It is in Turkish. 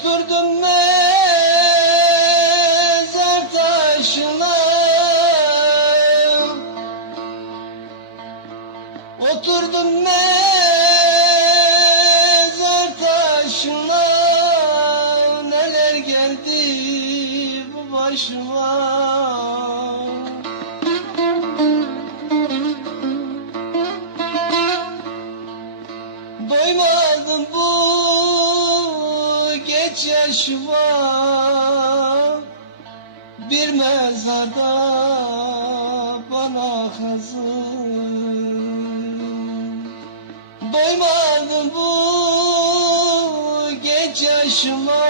Oturdum mezar taşına, oturdum mezar taşına, neler geldi bu başıma. Doymadım bu geç yaşıma, bir mezarda bana kazın. Doymadım bu geç yaşıma,